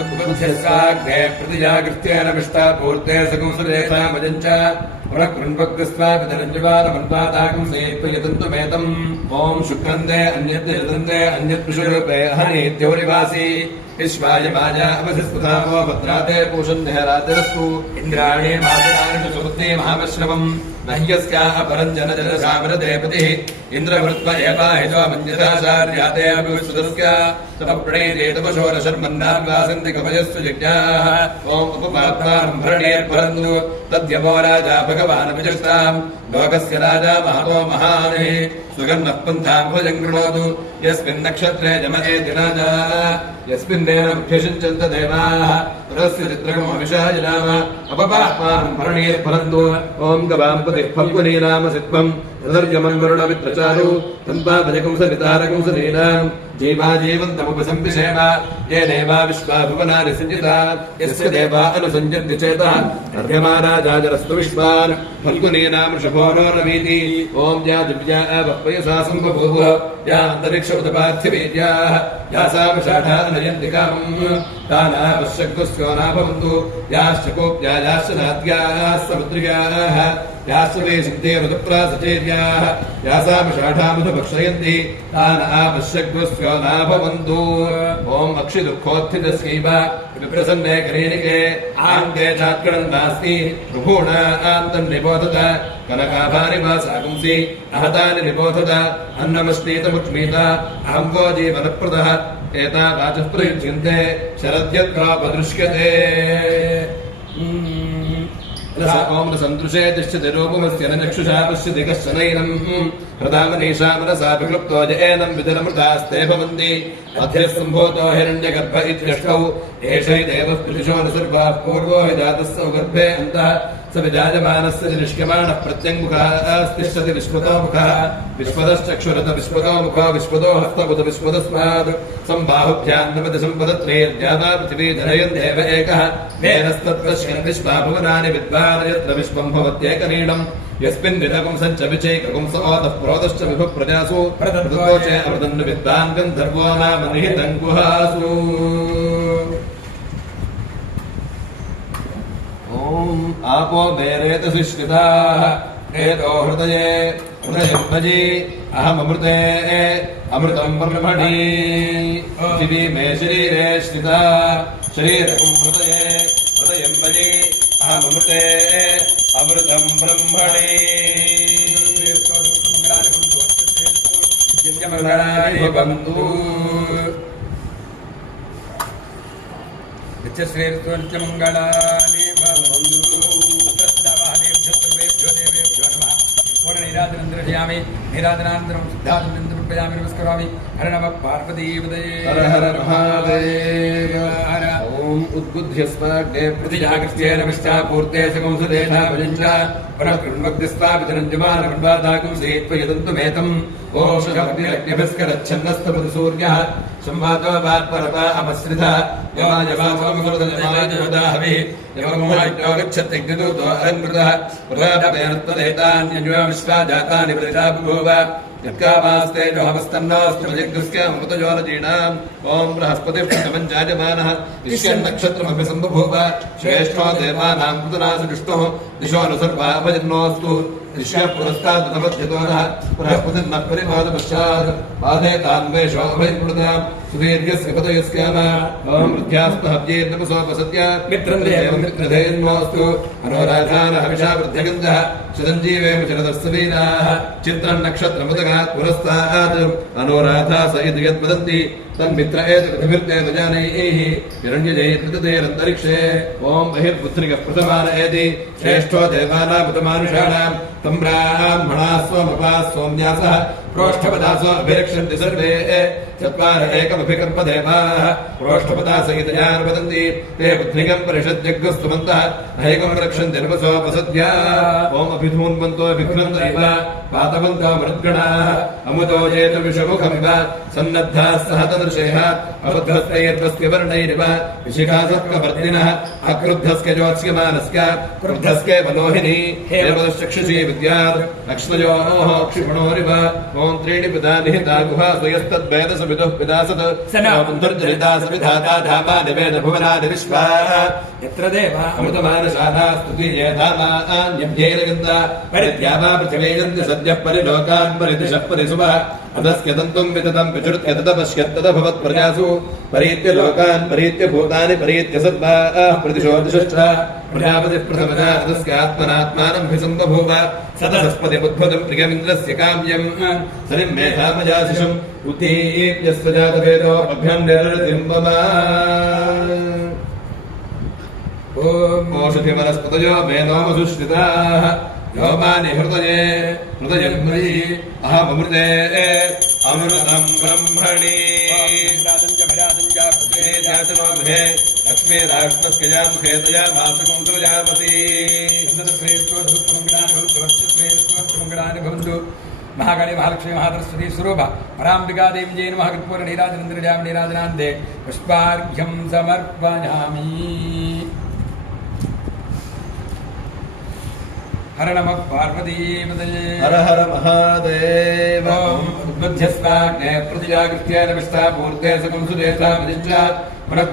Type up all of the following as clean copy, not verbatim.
उद्बुध्यस्वाग्ने प्रतिजागृत्येन विष्टापूर्ते सकुंसुरेखामजञ्च पुनः कृण्वग्स्वापितरञ्जवानमन्वाताकं सेत्पयतन्तुमेतम् ॐ शुक्रन्दे अन्यद्यजदन्ते अन्यत्पुषरूपे हनीत्यौरिवासी विश्वाय माजा अवधिस्पुधावो भद्राते पूषन्देहरातिरस्तु इन्द्राणे मातराणि सुसुपत्ने महावश्रवम् नह्यस्याः परञ्जन जलसामरदेपतिः इन्द्रवृत्व एवाहितो मन्यताचार्याते अभिवृत्सुतस्य तपप्रणेतेतपशोरशर्मन्नान्वासन्ति कवयस्व यज्ञाः ॐ उपपात्तारं भरणेर्भरन्तु तद्यमो राजा भगवानभिजस्ताम् लोकस्य राजा महतो महानिः सुगन्धः पन्थां भुजं कृणोतु यस्मिन् नक्षत्रे जमते दिनाजा यस्मिन्नेन मुख्यषिञ्चन्त देवाः पुरस्य चित्रकम् अविशाय नाम अपपात्मानं भरणेर्भरन्तु ॐ गवाम्पतिः फल्गुनी नाम सिद्ध्वम् तदर्गमन् वरुणमित्रचारु तन्पाभजकंसनितारकंसनीनाम् जीवाजीवन्तमुपसंविषेम ये देवा विश्वा भुवनानि सञ्जिता यस्य देवा अनुसञ्जन्ति चेतः अर्घ्यमाना जाजरस्तु विश्वान् फल्गुनी नाम शपोनोरवीति ॐ या दिव्या वह्वयसा सम्बभूव या अन्तरिक्ष उदपार्थिवेद्याः या सामषाढा नयन्तिकाम् तानाः पश्यग्स्योना भवन्तु याश्च कोप्या याश्च नाद्याः समुद्रियाः याश्च वे सिद्धेरुदप्रासचेर्याः यासामषाढामुदभक्षयन्ति तानाः पश्यग्स्योना भवन्तु ॐ अक्षिदुःखोत्थितस्यैव विप्रसन्ने करेणिके आन्ते चात्कणन् नास्ति प्रभूणा आन्तन् निबोधत कनकाभानि वा साकुंसि अहतानि निबोधत अन्नमश्नीतमुक्ष्मीत अहं वो जीवनप्रदः एता वाचः प्रयुज्यन्ते शरद्यत्रापदृश्यते ॐ सन्दृशे तिष्ठति रूपमस्य न चक्षुषा पश्यति कश्चनैनम् प्रधामनीशामनसाभिक्लुप्तो जयेनं विदरमृतास्ते भवन्ति अध्यः सम्भूतो हिरण्यगर्भ इत्यष्टौ एष हि देवः पुरुषो न सर्वाः पूर्वो हि जातस्य गर्भे अन्तः स विजायमानस्य निष्क्यमाणः प्रत्यङ्मुखः विश्वतो मुखः विश्वदश्चक्षुरथ विश्वतो मुखो विश्वतो हस्तबुध विश्वदस्मात् सम्बाहुभ्यान्नपति सम्पदत्रैर्जाता पृथिवी धरयन्त्येव एकः वेनस्तत्पश्यन् विश्वा भुवनानि विद्वान् यत्र विश्वं भवत्येकनीडम् यस्मिन् विदकं सञ्च विचैकं स ओतः प्रोतश्च विभुः प्रजासु प्रदत्तोचे अमृतन् विद्वान् गन्धर्वो नाम निहितं गुहासु ॐ आपो मेरेतसि श्रिताः एतो हृदये हृदयं भजि अहममृते अमृतं ब्रह्मणि पृथिवी मे शरीरे श्रिता शरीरकं हृदये हृदयं भजि अहममृते अमृतं ब्रह्मणि भवन्तु नित्यश्रेयस्त्वनित्यमङ्गलानि निरादनन्दर्शयामि निरादनानन्तरं सिद्धान्तमर्पयामि नमस्करोमि हर नमः पार्वतीपतये हर हर महादेव हर ॐ उद्बुध्यस्वाग्ने प्रतिजागृत्येन विष्टापूर्ते सकंसदेशा भजञ्च पुनः कृण्वग्निस्वापितरञ्जमानमन्वाताकं सेत्वयदन्तुमेतम् ओषधग्निरग्निभिस्करच्छन्नस्तपति सूर्यः संवातो वात्परता अपसृतः यवाजवासोमकृतजमाजवदाहविः यवमोहज्ञो गच्छत्यग्निदूतो अलङ्कृतः प्रदापयनत्वदेतान्यन्यो विश्वा जातानि प्रतिशा बभूव यत्कामास्तेजोहवस्तन्नोऽस्त्रमजग्रस्यामृतजोरजीणाम् ॐ बृहस्पतिर्पञ्चमञ्जायमानः विश्वन्नक्षत्रमपि सम्बभूव श्रेष्ठो देवानां कृतनासु दुष्टो दिशो नु सर्वा भजन्नोऽस्तु ऋष्यः पुरस्तात् नमध्यतो नः बृहस्पतिर्नः परिपादपश्चात् पादे तान्वेषो अभयकृताम् सुदीर्घस्य पदयस्याम ॐ वृद्ध्यास्तु हव्येर्नमसोपसत्य मित्रं देवं मित्रधेन्नोऽस्तु अनोराधानः हविषा वृद्ध्यगन्धः शतञ्जीवेम शरदस्सवीराः चित्रं नक्षत्रमुदगात् पुरस्तात् अनोराधा स इति यद्वदन्ति तन्मित्र एतद्भिर्देव जानैः हिरण्यजयेतृतेरन्तरिक्षे ॐ बहिर्पुत्रिकः प्रथमान एति श्रेष्ठो देवानामुतमानुषाणां तं ब्राह्मणाः स्वमपाः सोम्यासः प्रोष्ठपदासो अभिरक्षन्ति सर्वे चत्वार एकमभिकल्प देवाः प्रोष्ठपदास इतयान् वदन्ति ते पुत्रिकं परिषद्जग्गस्तुमन्तः नैकं रक्षन्ति नमसोपसद्या ॐ अभिधून्वन्तो विघ्नन्त इव पातवन्तो मृद्गणाः अमुतो येत विषमुखमिव सन्नद्धाः सह तदृशेः अबद्धस्तैर्वस्य वर्णैरिव विशिखासत्कवर्तिनः अक्रुद्धस्य ज्योत्स्यमानस्य क्रुद्धस्य वलोहिनी देवदश्चक्षुषी विद्यात् लक्ष्मयोः क्षिपणोरिव ॐ ओम त्रीणि पिता निहिता गुहा स्वयस्तद्वेद सविदुः पिदासत् सनामन्तर्जनिता सविधाता धामा निवेद भुवनानि विश्वा यत्र देवा अमृतमानशाला स्तुतिये धामान्यभ्येरगन्ता परिद्यावा पृथिवीजन्ति सद्यः परिलोकान् परिदिशः परिशुभः अतस्य तन्तुं विततं विचुर्त्य तदपश्यत्तदभवत् प्रजासु परीत्य लोकान् परीत्य भूतानि परीत्य सद्वाः प्रतिशो दिशश्च प्रजापतिः प्रथमजा तस्यात्मनात्मानं भिसम्बभूव सतसस्पति बुद्भुतं प्रियमिन्द्रस्य काम्यं सरिं मेधामजाशिषम् उत्तीप्यस्य जातवेदो अभ्यं निर्दिम्बमा ॐ मोषधिवनस्पतयो मेनोमसुश्रिताः योमानि हृदये हृदयन्मयि अहमृते अमृतं ब्रह्मणि गृहे लक्ष्मी राष्ट्रस्य मुखे तया भासकं प्रजापति मंगलानि भवन्तु महाकाली महालक्ष्मी महासरस्वती स्वरूप पराम्बिका देवी जय नमः कर्पूर नीराजनन्द्रजामि नीराजनान्ते पुष्पार्घ्यं समर्पयामि हर नमः पार्वतीपतये हर हर महादेव उद्बुध्यस्ताग्ने प्रतिजागृत्य नविष्टा पूर्ते सकं सुदेशा विदिञ्चा पुनः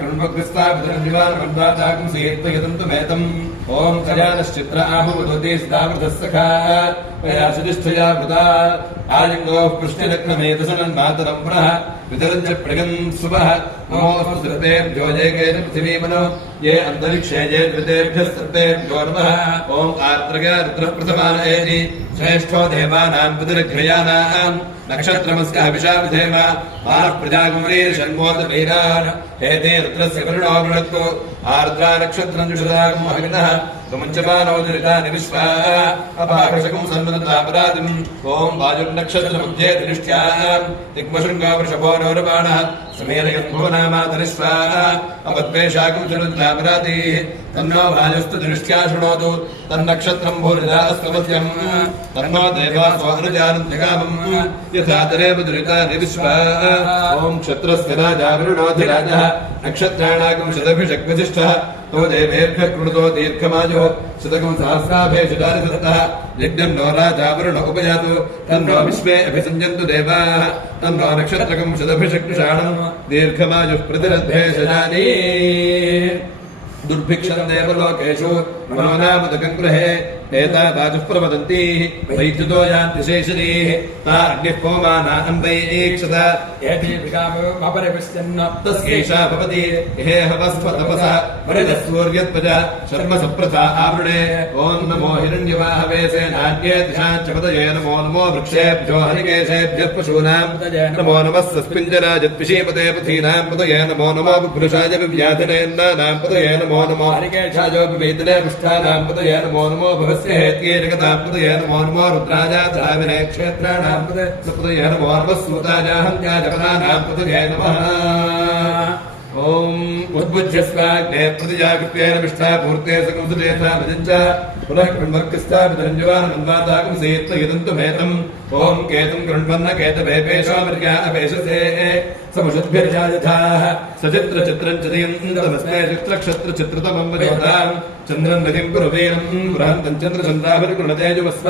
विदर्जिवान् वन्दाताकं सीत्वयदन्तुमेतम् ओम कल्याणश्चित्र आहुवदुते स्तावृतस्सखा पयासुदिष्ठया वृता आलिङ्गोः कृष्णलग्नमेतसनन् मातरं पुनः वितरञ्च प्रगन् सुभः नमोऽस्तु सर्वेभ्यो जयकेन पृथिवीमनो ये अन्तरिक्षे ये द्वितेभ्यः सर्वेभ्यो नमः ओम आर्द्रगा रुद्रप्रथमानयति श्रेष्ठो देवानां पितृघ्रयाणां नक्षत्रमस्य हविषा विधेम मानः प्रजाकुमरीर्षण्मोदवीरान् हेते रुद्रस्य वरुणो वृणक्तु आर्द्रा नक्षत्रं जुषदागं हविनः मुञ्चमानोदरितानि विश्वा अपाकशकं सन्मदतापरादिम् ॐ वायुर्नक्षत्रमध्ये दृष्ट्यां दिग्मशृङ्गो वृषभो नौरबाणः समेरयद्भुवनामातरिश्वा अपद्वेषाकं सन्मदतापरादिः तन्नो वायुस्तु दृष्ट्या शृणोतु तन्नक्षत्रं भूरिदा अस्त्वमत्यम् तन्नो देवासो अनुजानन्त्यकामम् यथा तरेव दुरितानि विश्वा ॐ क्षत्रस्य राजा वरुणोऽधिराजः नक्षत्राणाकं शतभिषग्वसिष्ठः तो देवेभ्यः कृणुतो दीर्घमायुः शतकं सहस्राभेषजानि सत्तः यज्ञं नो राजा वरुण उपयातु तन्नो विश्वे अभिसञ्जन्तु देवाः तन्नो नक्षत्रकं शतभिषग्षाणं दीर्घमायुः प्रतिरद्भेषजानि दुर्भिक्षं देवलोकेषु मनोनामदकं गृहे एतावाचः प्रवदन्ति वैद्युतो यान्ति शेषनीः ता अग्निः पौमाना अन्वैक्षत तस्यैषा भवति हे हवस्वतपसा वरिदः सूर्यध्वज शर्म सप्रथा आवृणे ॐ नमो हिरण्यवाहवे सेनान्ये दिशाञ्च पतये नमो नमो वृक्षेभ्यो हरिकेशेभ्यः पशूनां नमो नमः सस्मिञ्जराजद्विषीपते पथीनां पतये नमो नमो विभृशाय विव्याधिनेन्नानां पतये नमो नमो हरिकेशायो विवेदने पुष्टानां पतये नमो नमो भवस्य हेत्येरकतां पतये नमो नमो रुद्राजात्राविने क्षेत्राणां पतये नमो नमः सूताजाहन्त्याजपदानां पतये नमः ओम उद्बुध्यस्वाग्ने प्रतिजागृत्येन विष्ठा पूर्ते सकं सुदेशा भजञ्च पुनः कृण्वर्कस्था विदरञ्जवान् मन्वाताकं सेत्तयदन्तुमेतम् ओम केतुं कृण्वन्न केतवेपेशो मर्या अपेशसे समुषद्भिर्जायथाः सचित्रचित्रं चदयन्तमस्मे चित्रक्षत्रचित्रतमं वजोतां चन्द्रं नदिं पुरवेणं बृहन्तं चन्द्रचन्द्राभिर्गृणतेजवस्व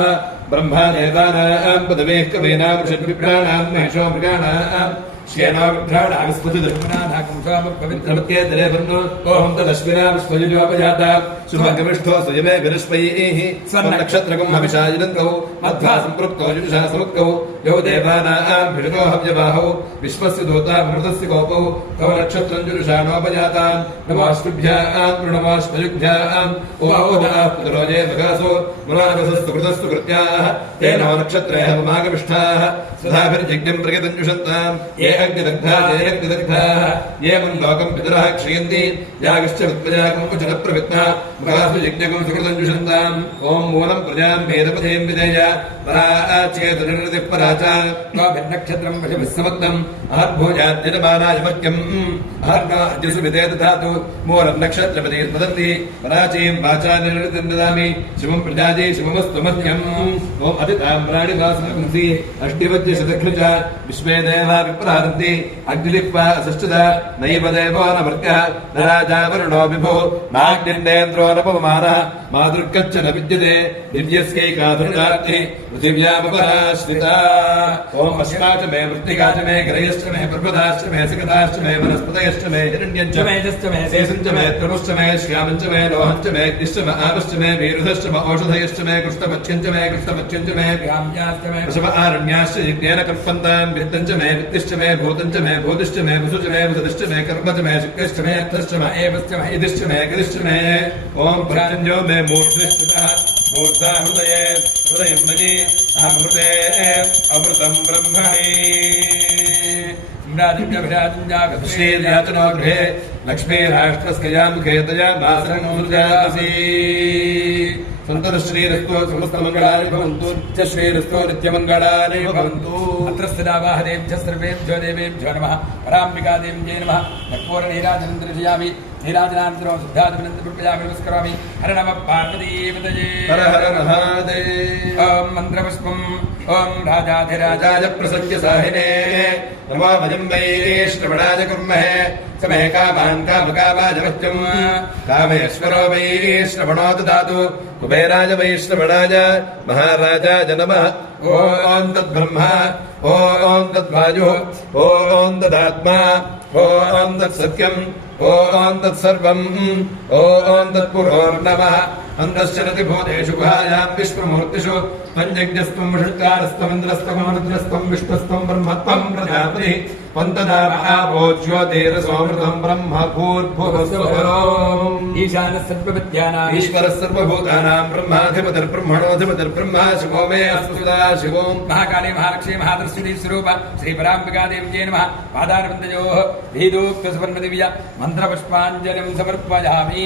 ब्रह्मा देवानां पदवेः कवीनां षड्विप्राणां महेशो मृगाणां श्येनो विभ्राणां स्फुतिर्गुणानाकं पवित्रमत्ये दरेवन्नो ओहं तदश्विनां स्वयुजोपजाता सुभगविष्ठो स्वयमे विरश्वैः स्वनक्षत्रकं हविषायदन्तौ मध्वा सम्पृक्तो युषा समुक्तौ यो देवानां भिषतो हव्यबाहौ विश्वस्य दूता मृतस्य गोपौ तव नक्षत्रं जुरुषाणोपजातां नमोऽश्विभ्यां प्रणमोऽश्वयुभ्यां ओदाः पुतरोजे मघासो मुरानवसस्तु कृतस्तु कृत्याः तेनो नक्षत्रे हवमागमिष्ठाः सदाभिर्यज्ञं प्रगतञ्जुषन्तां ये अग्निदग्धा ये अग्निदग्धाः ये मन्लोकं पितरः क्षयन्ति यागश्च विद्वजागं उचनप्रवित्ना मघासु यज्ञकं सुकृतञ्जुषन्ताम् ॐ मूलं प्रजां भेदपथें विधेय पराचेतनिर्दिः पराचा भिन्नक्षत्रं वशभिस्समग्नम् अहर्भोजाद्यमानाय मर्क्यम् अहर्गाद्यसु विधे दधातु मूलं नक्षत्रपतिर्वदन्ति पराचीं वाचा निर्वृतिं ददामि शिवं प्रजायै शिवमस्तु मध्यम् ॐ अतितां प्राणिवासनंसि अष्टिवद्यशतघ्नच विश्वे देवा विप्राः भारन्ति अग्निलिप्वा सृष्टुत नैव देवो न मर्गः न राजा वरुणो विभुः नाग्निर्नेन्द्रो न पवमानः मातृर्कच्च न विद्यते दिव्यस्यैकाधुर्गात्रि पृथिव्यामुपराश्रिता ॐ अस्माच मे मृत्तिकाच मे ग्रयश्च मे पर्वताश्च मे सकताश्च मे वनस्पतयश्च मे हिरण्यञ्च मे जश्च मे शेषञ्च मे त्रिपुश्च मे श्यामञ्च मे लोहञ्च मे अग्निश्च मे आपश्च मे वीरुधश्च मे औषधयश्च मे कृष्णपच्यञ्च मे वृषभ आरण्याश्च यज्ञेन कल्पन्तां वित्तञ्च मे वित्तिश्च मे भूतञ्च मे भूतिश्च मे वसुश्च मे वसुदिश्च मे कर्मच मे शुक्लश्च मे अर्थश्च मे एवश्च मे इदिश्च मे गदिश्च मे ॐ प्राञ्जो मे मूर्ध्निष्ठितः मूर्धा हृदये हृदयं मयि अमृते अमृतं ब्रह्मणि श्रीर्याचनो गृहे लक्ष्मीराष्ट्रस्कया मुखे तया मासरमूर्जासि सन्ततश्रीरस्तो समस्तमङ्गलानि भवन्तु च श्रीरस्तो नित्यमङ्गलानि भवन्तु अत्र स्थितावाहदेभ्यः सर्वेभ्यो देवेभ्यो नमः पराम्बिकादेव्यै नमः कर्पूरनीराजनं दर्शयामि नीराजनानन्तरं शुद्धादिनन्तरं नमस्करोमि हर नमः पार्वतीपतये हर हर महादेव ॐ मन्त्रपुष्पम् ॐ राजाधिराजाय प्रसन्यसाहिने नमो वयं वैश्रवणाय कुर्महे समे कामान् कामकामाजमत्यम् कामेश्वरो वैश्रवणो ददातु कुबेराय वैश्रवणाय महाराजाय नमः ॐ तद्ब्रह्मा ॐ तद्वायुः ॐ तदात्मा ॐ तत्सत्यम् ॐ तत्सर्वम् ॐ तत्पुरोर्नमः अन्तश्चरति भूतेषु गुहायां विश्वमूर्तिषु त्वञ्जज्ञस्त्वं वषट्कारस्त्वमिन्द्रस्त्वं रुद्रस्त्वं विष्णुस्त्वं ब्रह्मत्वं प्रजापतिः त्वन्तदा महाभो ज्योतिरसोऽमृतं ब्रह्म भूर्भुवस्वः ईशानः सर्वविद्यानाम् ईश्वरः सर्वभूतानां ब्रह्माधिपतिर्ब्रह्मणोऽधिपतिर्ब्रह्मा शिवो मे अस्तु सदा शिवो महाकाली महालक्ष्मी महादर्शिनी स्वरूप श्रीपराम्बिकादेव्यै नमः पादारविन्दयोः वेदोक्तसुवर्णदिव्य मन्त्रपुष्पाञ्जलिं समर्पयामि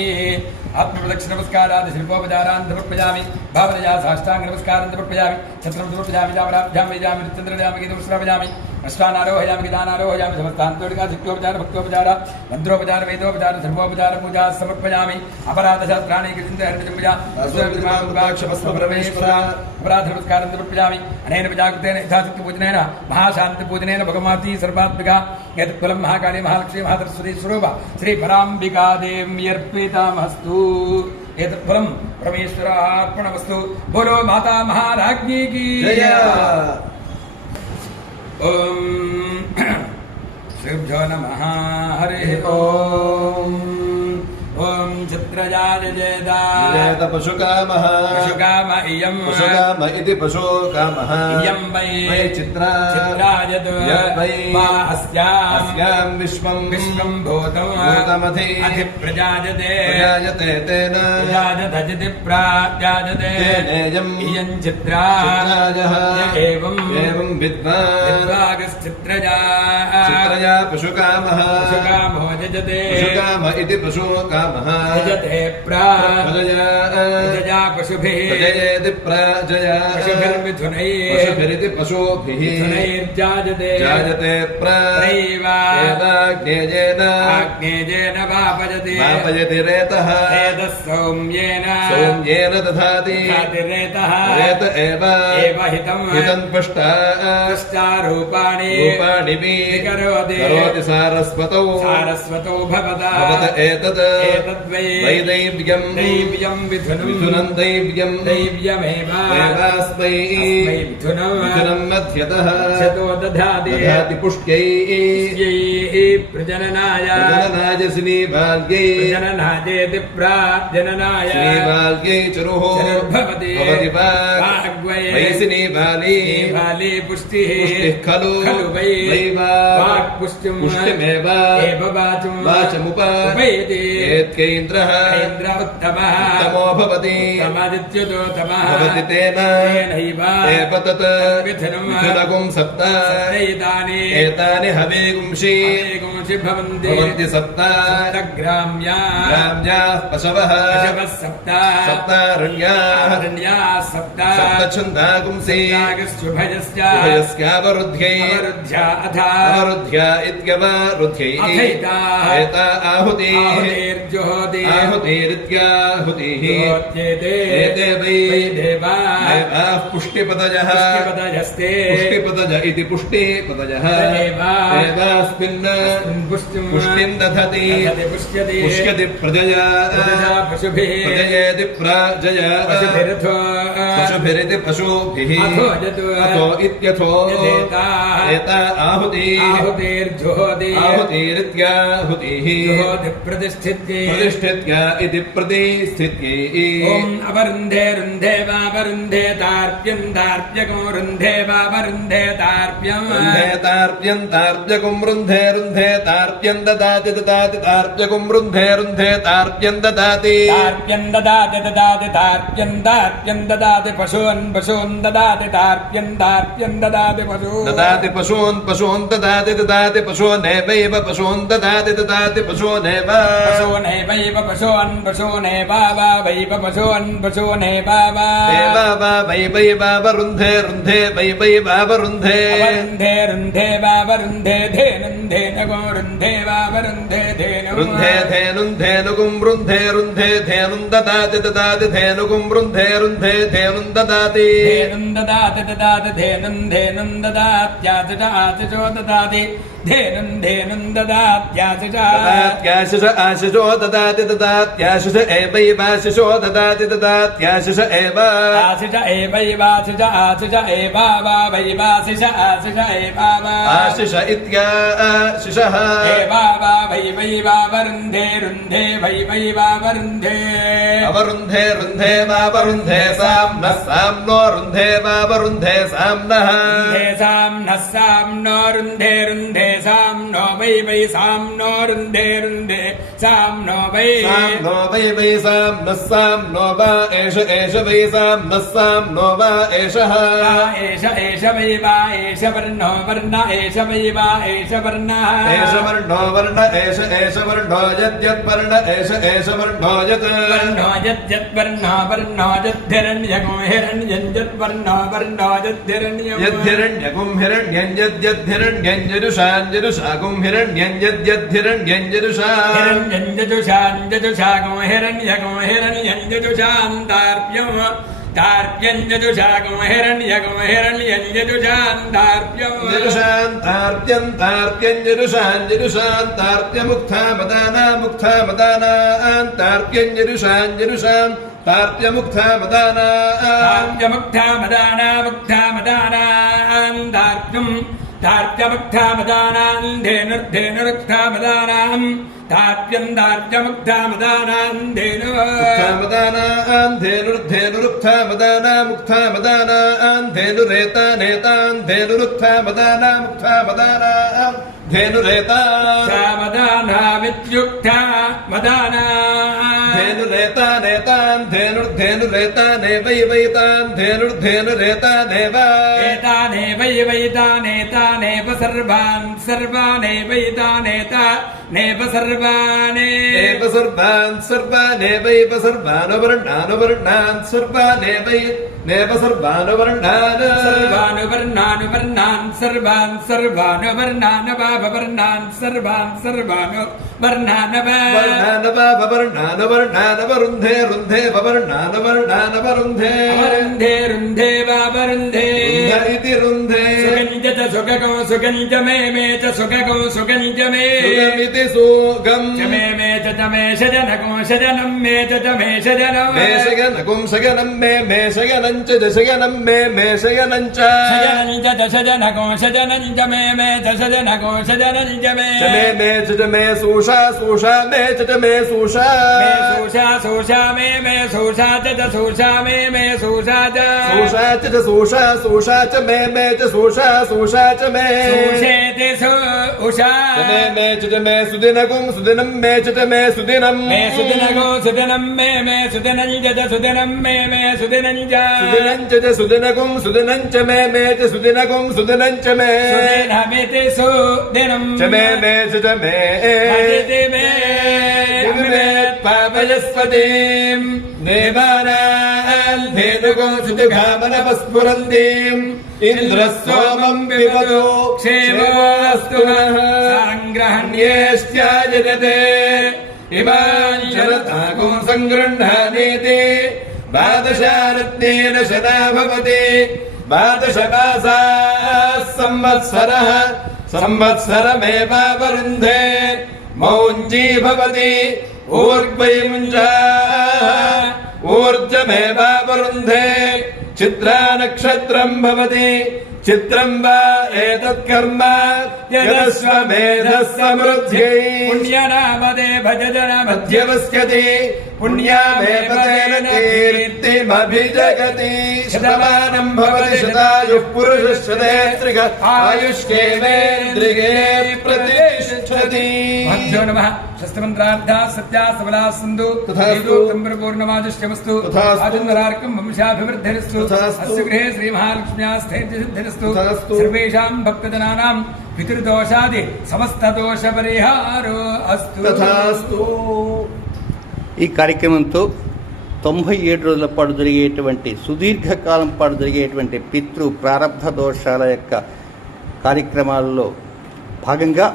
आत्मप्रदक्षिणमस्कारादि शिल्पोपचारान् समर्पयामि भावनया साष्टाङ्गनमस्कारं समर्पयामि छत्रं समर्पयामि जामराभ्यां वैजामि नित्यन्द्रयामि गीतं श्रावयामि अष्टानारोहयामि गीतानारोहयामि समस्तान्तोडिका शिक्योपचार भक्तोपचार मन्त्रोपचार वेदोपचार सर्वोपचार पूजा समर्पयामि अपराधशास्त्राणि कृतिन्दहरणिजम्बुजा परमेश्वर अपराधनमस्कारं समर्पयामि अनेन प्रजाकृतेन यथाशक्तिपूजनेन महाशान्तिपूजनेन भगवती सर्वात्मिका यत्फलं महाकाली महालक्ष्मी महासरस्वती स्वरूप श्रीपराम्बिकादेव्यर्पितमस्तु एतत्फलं परमेश्वरार्पणमस्तु बोलो माता महाराज्ञी की जय ओम श्रीभ्यो नमः हरिः ओम ओम चित्रजाय जयेत पशुकामः पशुकाम इयं पशुकाम इति पशुकामः इयं वै चित्राजत वा अस्यां विश्वं भूतमधि प्रजायते तेन प्रजायते प्राजायते तेनेयं इयं चित्राजः एवं विद्वागश्चित्रजा पशुकामः पशुकामो जजते पशुकाम इति पशुकामः यजते प्रजया पशुभिः प्रजयेति प्रजया पशुभिर्मिथुनैः पशुभिरिति पशुभिः मिथुनैर्जायते जायते आग्नेयेन वापयति रेतः सौम्येन दधाति रेत एव हितं पष्टारूपाणि करोति सारस्वतौ भवत एतत् दैव्यं मिथुनं दैव्यमेवास्मै मिथुनं मध्यतः दधाति पुष्ट्यै प्रजननाय श्रीबाल्यै श्रीबाल्यै चरुः भवति वै श्रीबाली पुष्टिः खलु पुष्टिमेव वाचमुपैति केन्द्रः उत्तमो भवति भवति तेन एव तत् मिथुनगुं सप्त एतानि हविगुंषि भवन्ति सप्तग्राम्याः पशवः सप्तारण्याः सप्तछन्दो छन्दागुंसि शुभयस्यावरुध्यै अवरुध्य इत्यवरुध्यै एता आहुतिरित्याहुतिः एते वै देवाः पुष्टिपदजः पुष्टिपदज इति पुष्टिपदजः देवास्मिन् पुष्टिं दधति पुष्यति प्रजया प्रजयेति प्रजया पशुभिरिति पशुभिः अथो इत्यथो एता आहुतिरित्याहुतिः प्रतिष्ठित्य इति प्रतिष्ठित्यै अवरुन्धे रुन्धे वावरुन्धे तार्प्यं तार्प्यको रुन्धे वावरुन्धे तार्प्यं तार्प्यं तार्प्यकुं रुन्धे रुन्धे तार्प्यं ददाति ददाति तार्प्यकुं रुन्धे रुन्धे तार्प्यं ददाति तार्प्यं ददाति ददाति तार्प्यं तार्प्यं ददाति पशून् पशून् ददाति तार्प्यं तार्प्यं ददाति पशून् ददाति पशून् पशून् ददाति ददाति पशूनेवैव पशून् ददाति ददाति पशूनेव पशूनेवैव पशून् पशूनेव वैव पशून् पशूनेव वैवैवावरुन्धे रुन्धे वैवैवावरुन्धे रुन्धे रुन्धे वावरुन्धे धेनुं धेनुगो रुन्धे वावरुन्धे धेनु रुन्धे धेनुं धेनुगुं रुन्धे रुन्धे धेनुं ददाति ददाति धेनुगुं रुन्धे रुन्धे धेनुं ददाति धेनुं ददाति ददाति धेनुं धेनुं ददात्याचो ददाति धेनुं धेनुं ददात्याशिष आशिषो ददाति ददात्याशिष एवैवाशिषो ददाति ददात्याशिष एव आशिष एवैवाशिष आशिष एवावैवाशिष आशिष एवाव आशिष इत्याशिषः एवावैवैवावरुन्धे रुन्धे वैवैवावरुन्धे अवरुन्धे रुन्धे वावरुन्धे साम्नः साम्नो रुन्धे वावरुन्धे साम्नः साम्नः साम्नो रुन्धे रुन्धे साम्नो वै साम्नो रुन्धे रुन्धे साम्नो वै साम्नः साम्नो वा एष वै साम्नः साम्नो वा एषः एष वै वा एष वर्णो वर्ण एष वै वा एष वर्णः एष वर्णो वर्ण एष वर्णो यद्यद्वर्ण एष वर्णो यत् वर्णो यद्यद्वर्णो वर्णो यद्धिरण्यगो हिरण्यं यद्वर्णो वर्णो यद्धिरण्यं यद्धिरण्यगुं हिरण्यं यद्यद्धिरण्यं यजुषान् यजुषागुं हिरण्यं यद्यद्धिरण्यं यजुषान् हिरण्यं यजुषान् यजुषागो हिरण्यगो हिरण्यं यजुषान् तार्प्यं तार्प्यं यजुषागो हिरण्यं यजुषान् तार्प्यं यजुषान् तार्प्यं तार्प्यं यजुषान् यजुषान् तार्प्यमुक्था मदानान् तार्प्यं यजुषान् तार्प्यमुक्था मदानान् तार्प्यं तार्प्यमुक्था मदानान् धेनुर्धेनुरुक्था मदानान् तार्प्यं तार्प्यमुक्था मदानान् धेनुरुक्था मदानान् धेनुरेता नेतान् धेनुरुक्था मदानामुक्था मदानान् धेनुरेता मदानामित्युक्था मदानान् धेनुरेता नेतान् धेनुरेता नेवैवैतान् धेनुरेता नेव एतानेवैवैतानेतानेव सर्वान् सर्वानेवैतानेता नेव सर्वानेव सर्वानेवैव सर्वानुवर्णान् सर्वानेव सर्वानुवर्णान् सर्वान् सर्वानुवर्णान् वाववर्णान् सर्वान् वर्णान् वरुन्धे रुन्धे ववर्णान् वरुन्धे रुन्धे वावरुन्धे इति रुन्धे सुगञ्जत सुगगो सुगञ्ज मे च सुगगो सुगञ्ज मे सुगमिति सुगम् च मे च मे शजनगो शजनं मे च मे शजनं मे शयनगुं शयनं मे शयनं च शयनं मे शयनं च शजनगो शजनं च मे च शजनगो शजनं च मे च मे सूषा मे च मे सूषा सूषा मे सूषा च सूषा मे सूषा च सूषा च मे च सूषा च मे सूषेति सूषा मे च मे सुदिनगुं सुदिनं मे च मे सुदिनं सुदिनगो सुदिनं मे सुदिनं च सुदिनं मे सुदिनं च सुदिनगुं सुदिनं च मे च सुदिनगुं सुदिनं च मे सुदिनमिति सुदिनं च मे च मे मे వయస్పతిం దేవానాం ధేనుకోచుతుఘామనపస్ఫురంతిం ఇంద్రస్సోమం వివదో క్షేమోస్తు సంగ్రహణ్యేష్ట్యాయజతే ఇమాం చరతాగం సంగృహ్ణానేతి ద్వాదశారత్నేన శతా భవతి ద్వాదశమాసా సంవత్సరః సంవత్సరమేవావరుంధే మౌంజీ భవతి ఊర్ధ్వై ముంజా ఊర్ధ్వమేవావరుంధే చిత్రా నక్షత్రం భవతి చిత్రం వా ఏతత్కర్మ యదస్వమేధః సమృద్ధ్యై పుణ్యనామదే భజన మధ్యవస్యతి పుణ్యామేవ తేన కీర్తిమభిజగతి శతమానం భవతి శతాయుః పురుషः శతేంద్రియ ఆయుష్యేవేంద్రియే ప్రతిష్ఠతి. భ్యో నమః. శస్త్రమంత్రార్థ సత్యా సబలా సందు తథాస్తు. పూర్ణమాజుష్యమస్తు తథాస్తు. ఆచందనార్కం వంశాభివృద్ధిరస్తు. తథాస్తు. అస్య గృహే శ్రీ మహాలక్ష్మ్యా స్థైర్యసిద్ధిరస్తు. తథాస్తు. సర్వేషాం భక్తజనానాం పితృదోషాది సమస్త దోష పరిహారో అస్తు. తథాస్తు. ఈ కార్యక్రమంతో 97 రోజుల పాటు జరిగేటువంటి సుదీర్ఘకాలం పాటు జరిగేటువంటి పితృ ప్రారబ్ధ దోషాల యొక్క కార్యక్రమాల్లో భాగంగా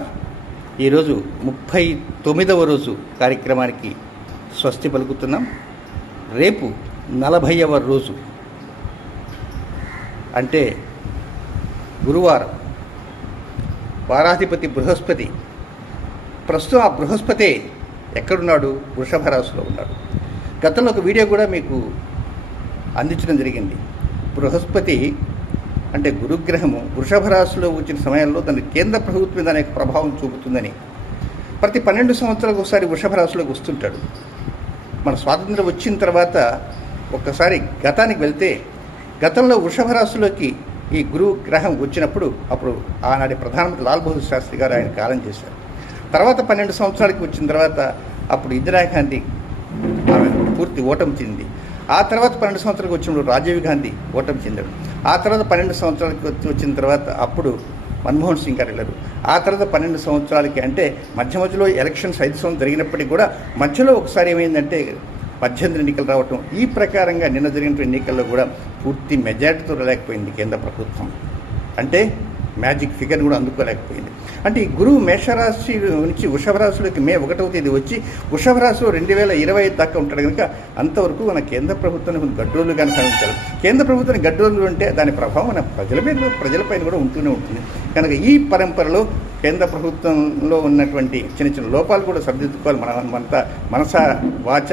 ఈరోజు 39వ రోజు కార్యక్రమానికి స్వస్తి పలుకుతున్నాం. రేపు 40వ రోజు అంటే గురువారం. వారాధిపతి బృహస్పతి. ప్రస్తుతం ఆ బృహస్పతి ఎక్కడున్నాడు? వృషభ రాశిలో ఉన్నాడు. గతంలో ఒక వీడియో కూడా మీకు అందించడం జరిగింది. బృహస్పతి అంటే గురుగ్రహము వృషభ రాశిలో వచ్చిన సమయంలో దాని కేంద్ర ప్రభుత్వం మీద అనేక ప్రభావం చూపుతుందని. ప్రతి 12 సంవత్సరాలకు ఒకసారి వృషభ రాశిలోకి వస్తుంటాడు. మన స్వాతంత్రం వచ్చిన తర్వాత ఒక్కసారి గతానికి వెళ్తే, గతంలో వృషభ రాశిలోకి ఈ గురు గ్రహం వచ్చినప్పుడు అప్పుడు ఆనాటి ప్రధానమంత్రి లాల్ బహదూర్ శాస్త్రి గారు ఆయన కాలం చేశారు. తర్వాత 12 సంవత్సరాలకి వచ్చిన తర్వాత అప్పుడు ఇందిరాగాంధీ ఆమె పూర్తి ఓటమి చెంది. ఆ తర్వాత 12 సంవత్సరాలకు వచ్చినప్పుడు రాజీవ్ గాంధీ ఓటమి చెందాడు. ఆ తర్వాత 12 సంవత్సరాలకి వచ్చిన తర్వాత అప్పుడు మన్మోహన్ సింగ్ గారు వెళ్ళారు. ఆ తర్వాత 12 సంవత్సరాలకి అంటే మధ్యలో ఎలక్షన్స్ 5 సంవత్సరాలు జరిగినప్పటికీ కూడా మధ్యలో ఒకసారి ఏమైందంటే 18 ఎన్నికలు రావటం. ఈ ప్రకారంగా నిన్న జరిగిన ఎన్నికల్లో కూడా పూర్తి మెజారిటీతో రాలేకపోయింది కేంద్ర ప్రభుత్వం. అంటే మ్యాజిక్ ఫిగర్ కూడా అందుకోలేకపోయింది. అంటే ఈ గురువు మేషరాశి నుంచి వృషభ రాశిలోకి మే 1వ తేదీ వచ్చి వృషభ రాశిలో 2025 దాకా ఉంటాడు కనుక అంతవరకు మన కేంద్ర ప్రభుత్వాన్ని కొన్ని గడ్డోళ్ళు కనుక ఉంచారు. కేంద్ర ప్రభుత్వానికి గడ్డోళ్ళు ఉంటే దాని ప్రభావం మన ప్రజలపైన కూడా ఉంటూనే ఉంటుంది. కనుక ఈ పరంపరలో కేంద్ర ప్రభుత్వంలో ఉన్నటువంటి చిన్న చిన్న లోపాలు కూడా సరిదిద్దుకోవాలి. మనమంతా మనస వాచ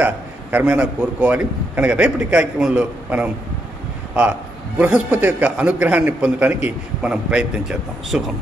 కర్మేణ కోరుకోవాలి. కనుక రేపటి కార్యక్రమంలో మనం ఆ బృహస్పతి యొక్క అనుగ్రహాన్ని పొందడానికి మనం ప్రయత్నం చేద్దాం. శుభం.